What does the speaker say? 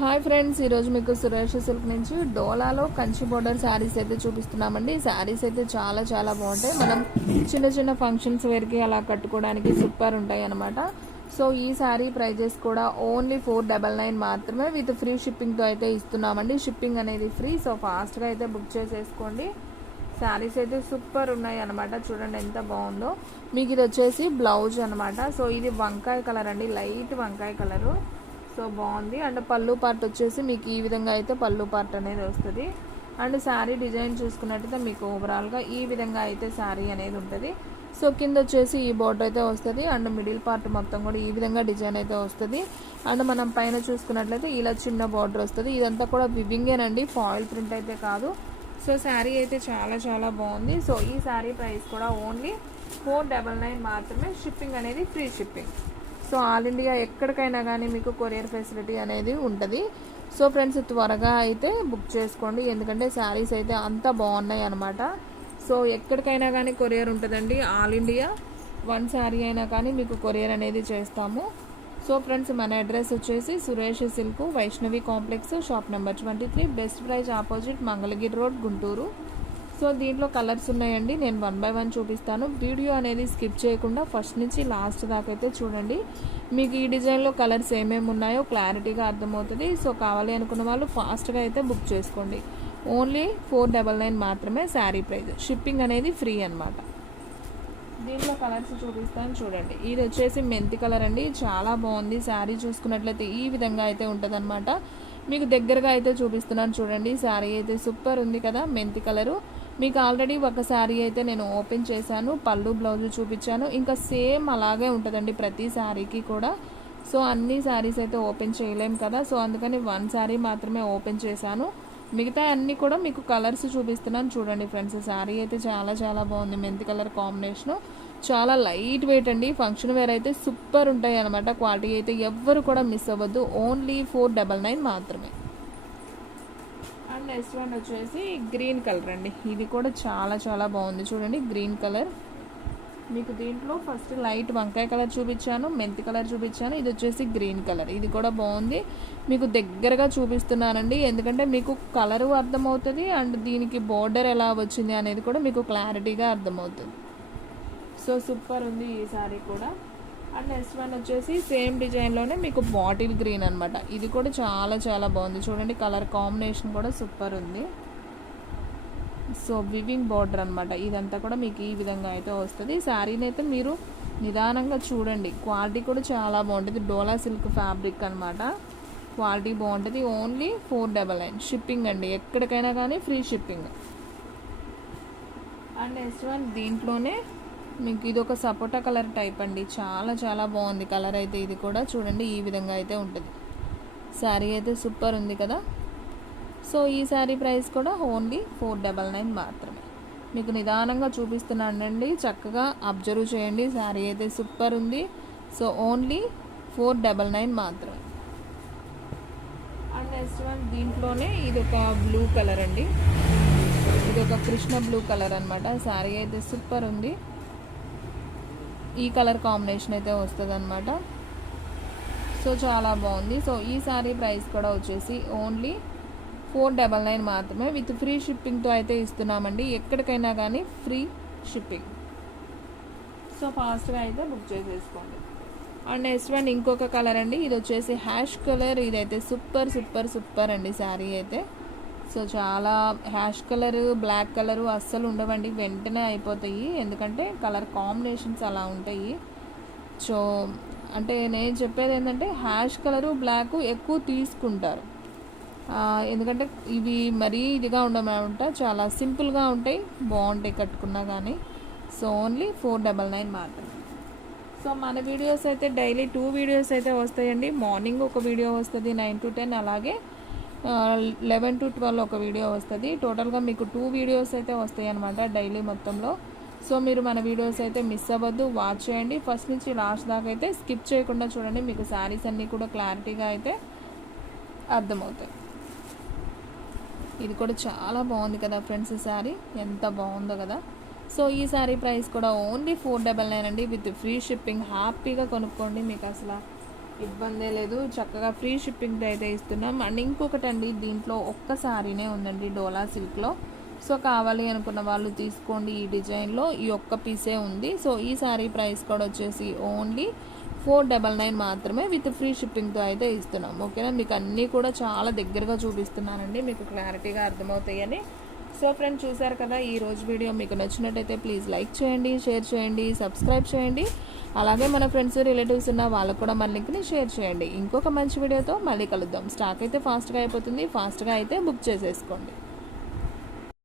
Hi friends, ఈరోజు మీకు Suresh silk నుంచి డోలాలో కంచి బోర్డర్ శారీస్ అయితే చూపిస్తున్నామండి. శారీస్ అయితే చాలా చాలా బాగుంటాయి. మనం చిన్న చిన్న ఫంక్షన్స్ వేర్కి అలా కట్టుకోవడానికి సూపర్ ఉంటాయి అన్నమాట. సో ఈ శారీ ప్రైజెస్ కూడా ఓన్లీ 499 మాత్రమే విత్ ఫ్రీ షిప్పింగ్తో అయితే ఇస్తున్నామండి. షిప్పింగ్ అనేది ఫ్రీ. సో ఫాస్ట్గా అయితే బుక్ చేసేసుకోండి. శారీస్ అయితే సూపర్ ఉన్నాయి అనమాట. చూడండి ఎంత బాగుందో. మీకు ఇది వచ్చేసి బ్లౌజ్ అనమాట. సో ఇది వంకాయ కలర్ అండి, లైట్ వంకాయ కలరు. సో బాగుంది. అండ్ పళ్ళు పార్ట్ వచ్చేసి మీకు ఈ విధంగా అయితే పళ్ళు పార్ట్ అనేది వస్తుంది. అండ్ శారీ డిజైన్ చూసుకున్నట్టయితే మీకు ఓవరాల్గా ఈ విధంగా అయితే శారీ అనేది ఉంటుంది. సో కింద వచ్చేసి ఈ బోర్డర్ అయితే వస్తుంది. అండ్ మిడిల్ పార్ట్ మొత్తం కూడా ఈ విధంగా డిజైన్ అయితే వస్తుంది. అండ్ మనం పైన చూసుకున్నట్లయితే ఇలా చిన్న బార్డర్ వస్తుంది. ఇదంతా కూడా వివింగేనండి, ఫాయిల్ ప్రింట్ అయితే కాదు. సో శారీ అయితే చాలా చాలా బాగుంది. సో ఈ శారీ ప్రైస్ కూడా ఓన్లీ 499 మాత్రమే. షిప్పింగ్ అనేది free shipping. So all India ఎక్కడికైనా కానీ మీకు కొరియర్ ఫెసిలిటీ అనేది ఉంటుంది. సో ఫ్రెండ్స్ త్వరగా అయితే బుక్ చేసుకోండి, ఎందుకంటే శారీస్ అయితే అంత బాగున్నాయి అనమాట. సో ఎక్కడికైనా కానీ కొరియర్ ఉంటుందండి. ఆల్ ఇండియా 1 శారీ అయినా కానీ మీకు కొరియర్ అనేది చేస్తాము. సో ఫ్రెండ్స్ మన అడ్రస్ వచ్చేసి Suresh silk, Vaishnavi complex, shop number 23, best praise opposite, Mangalagiri road, Guntur. So దీంట్లో కలర్స్ ఉన్నాయండి. నేను 1 by 1 చూపిస్తాను. వీడియో అనేది స్కిప్ చేయకుండా ఫస్ట్ నుంచి లాస్ట్ దాకా అయితే చూడండి. మీకు ఈ డిజైన్లో కలర్స్ ఏమేమి ఉన్నాయో క్లారిటీగా అర్థమవుతుంది. సో కావాలి అనుకున్న వాళ్ళు ఫాస్ట్గా అయితే బుక్ చేసుకోండి. ఓన్లీ 499 మాత్రమే శారీ ప్రైస్. షిప్పింగ్ అనేది ఫ్రీ అనమాట. దీంట్లో కలర్స్ చూపిస్తాను చూడండి. ఇది వచ్చేసి మెంతి కలర్ అండి, చాలా బాగుంది. శారీ చూసుకున్నట్లయితే ఈ విధంగా అయితే ఉంటుందన్నమాట. మీకు దగ్గరగా అయితే చూపిస్తున్నాను చూడండి. శారీ అయితే సూపర్ ఉంది కదా, మెంతి కలరు. మీకు ఆల్రెడీ ఒక శారీ అయితే నేను ఓపెన్ చేశాను, పళ్ళు బ్లౌజ్ చూపించాను. ఇంకా సేమ్ అలాగే ఉంటుందండి ప్రతి శారీకి కూడా. సో అన్ని శారీస్ అయితే ఓపెన్ చేయలేం కదా, సో అందుకని 1 శారీ మాత్రమే ఓపెన్ చేశాను. మిగతా అన్నీ కూడా మీకు కలర్స్ చూపిస్తున్నాను చూడండి ఫ్రెండ్స్. శారీ అయితే చాలా చాలా బాగుంది. మెంతి కలర్ కాంబినేషను, చాలా లైట్ వెయిట్ అండి. ఫంక్షన్ వేర్ అయితే సూపర్ ఉంటాయి అనమాట. క్వాలిటీ అయితే ఎవ్వరు కూడా మిస్ అవ్వద్దు. ఓన్లీ 499 మాత్రమే. అండ్ నెక్స్ట్ వన్ వచ్చేసి గ్రీన్ కలర్ అండి. ఇది కూడా చాలా చాలా బాగుంది చూడండి, గ్రీన్ కలర్. మీకు దీంట్లో ఫస్ట్ లైట్ వంకాయ కలర్ చూపించాను, మెంతి కలర్ చూపించాను. ఇది వచ్చేసి గ్రీన్ కలర్. ఇది కూడా బాగుంది. మీకు దగ్గరగా చూపిస్తున్నానండి, ఎందుకంటే మీకు కలరు అర్థమవుతుంది అండ్ దీనికి బోర్డర్ ఎలా వచ్చింది అనేది కూడా మీకు క్లారిటీగా అర్థమవుతుంది. సో సూపర్ ఉంది ఈ సారీ కూడా. అండ్ నెక్స్ట్ వన్ వచ్చేసి సేమ్ డిజైన్లోనే మీకు బాటిల్ గ్రీన్ అనమాట. ఇది కూడా చాలా చాలా బాగుంది చూడండి. కలర్ కాంబినేషన్ కూడా సూపర్ ఉంది. సో వివింగ్ బార్డర్ అనమాట. ఇదంతా కూడా మీకు ఈ విధంగా అయితే వస్తుంది. శారీని అయితే మీరు నిదానంగా చూడండి. క్వాలిటీ కూడా చాలా బాగుంటుంది. డోలా సిల్క్ ఫ్యాబ్రిక్ అనమాట. క్వాలిటీ బాగుంటుంది. ఓన్లీ 499 షిప్పింగ్ అండి. ఎక్కడికైనా కానీ free shipping. And next one దీంట్లోనే మీకు ఇది ఒక సపోటా కలర్ టైప్ అండి. చాలా చాలా బాగుంది కలర్ అయితే. ఇది కూడా చూడండి ఈ విధంగా అయితే ఉంటుంది. శారీ అయితే సూపర్ ఉంది కదా. సో ఈ శారీ ప్రైస్ కూడా ఓన్లీ 499 మాత్రమే. మీకు నిదానంగా చూపిస్తున్నానండి, చక్కగా అబ్జర్వ్ చేయండి. శారీ అయితే సూపర్ ఉంది. సో ఓన్లీ 499 మాత్రమే. అండ్ నెక్స్ట్ వన్ దీంట్లోనే ఇది ఒక బ్లూ కలర్ అండి. ఇది ఒక కృష్ణ బ్లూ కలర్ అనమాట. శారీ అయితే సూపర్ ఉంది. ఈ కలర్ కాంబినేషన్ అయితే వస్తుంది అనమాట. సో చాలా బాగుంది. సో ఈ శారీ ప్రైస్ కూడా వచ్చేసి ఓన్లీ 499 మాత్రమే విత్ ఫ్రీ షిప్పింగ్తో అయితే ఇస్తున్నామండి. ఎక్కడికైనా కానీ ఫ్రీ షిప్పింగ్. సో ఫాస్ట్గా అయితే బుక్ చేసేసుకోండి. అండ్ నెక్స్ట్ వన్ ఇంకొక కలర్ అండి. ఇది వచ్చేసి హ్యాష్ కలర్. ఇదైతే సూపర్ సూపర్ సూపర్ అండి శారీ అయితే. సో చాలా హ్యాష్ కలరు, బ్లాక్ కలరు అస్సలు ఉండవండి, వెంటనే అయిపోతాయి. ఎందుకంటే కలర్ కాంబినేషన్స్ అలా ఉంటాయి. సో అంటే నేను చెప్పేది ఏంటంటే హ్యాష్ కలరు, బ్లాక్ ఎక్కువ తీసుకుంటారు. ఎందుకంటే ఇవి మరీ ఇదిగా ఉండమన్నమాట, చాలా సింపుల్గా ఉంటాయి, బాగుంటాయి కట్టుకున్నా కానీ. సో ఓన్లీ 499 మాత్రమే. సో మన వీడియోస్ అయితే డైలీ 2 వీడియోస్ అయితే వస్తాయండి. మార్నింగ్ ఒక వీడియో వస్తుంది 9 to 10, అలాగే 11 to 12 ఒక వీడియో వస్తుంది. టోటల్గా మీకు 2 వీడియోస్ అయితే వస్తాయి అనమాట డైలీ మొత్తంలో. సో మీరు మన వీడియోస్ అయితే మిస్ అవ్వద్దు, వాచ్ చేయండి. ఫస్ట్ నుంచి లాస్ట్ దాకా అయితే స్కిప్ చేయకుండా చూడండి. మీకు శారీస్ అన్నీ కూడా క్లారిటీగా అయితే అర్థమవుతాయి. ఇది కూడా చాలా బాగుంది కదా ఫ్రెండ్స్. శారీ ఎంత బాగుందో కదా. సో ఈ శారీ ప్రైస్ కూడా ఓన్లీ 499 అండి విత్ ఫ్రీ షిప్పింగ్. హ్యాపీగా కొనుక్కోండి, మీకు అసలు ఇబ్బందే లేదు, చక్కగా ఫ్రీ షిప్పింగ్తో అయితే ఇస్తున్నాం. అండ్ ఇంకొకటి అండి, దీంట్లో ఒక్క సారీనే ఉందండి డోలా సిల్క్లో. సో కావాలి అనుకున్న వాళ్ళు తీసుకోండి. ఈ డిజైన్లో ఈ ఒక్క పీసే ఉంది. సో ఈ సారీ ప్రైస్ కూడా వచ్చేసి ఓన్లీ 499 మాత్రమే విత్ ఫ్రీ షిప్పింగ్తో అయితే ఇస్తున్నాం. ఓకేనా, మీకు అన్నీ కూడా చాలా దగ్గరగా చూపిస్తున్నానండి, మీకు క్లారిటీగా అర్థమవుతాయని. సో ఫ్రెండ్స్, చూసారు కదా ఈ రోజు వీడియో. మీకు నచ్చినట్టయితే ప్లీజ్ లైక్ చేయండి, షేర్ చేయండి, సబ్స్క్రైబ్ చేయండి. అలాగే మన ఫ్రెండ్స్ రిలేటివ్స్ ఉన్న వాళ్ళకు కూడా మన లింక్ని షేర్ చేయండి. ఇంకొక మంచి వీడియోతో మళ్ళీ కలుద్దాం. స్టాక్ అయితే ఫాస్ట్గా అయిపోతుంది, ఫాస్ట్గా అయితే బుక్ చేసేసుకోండి.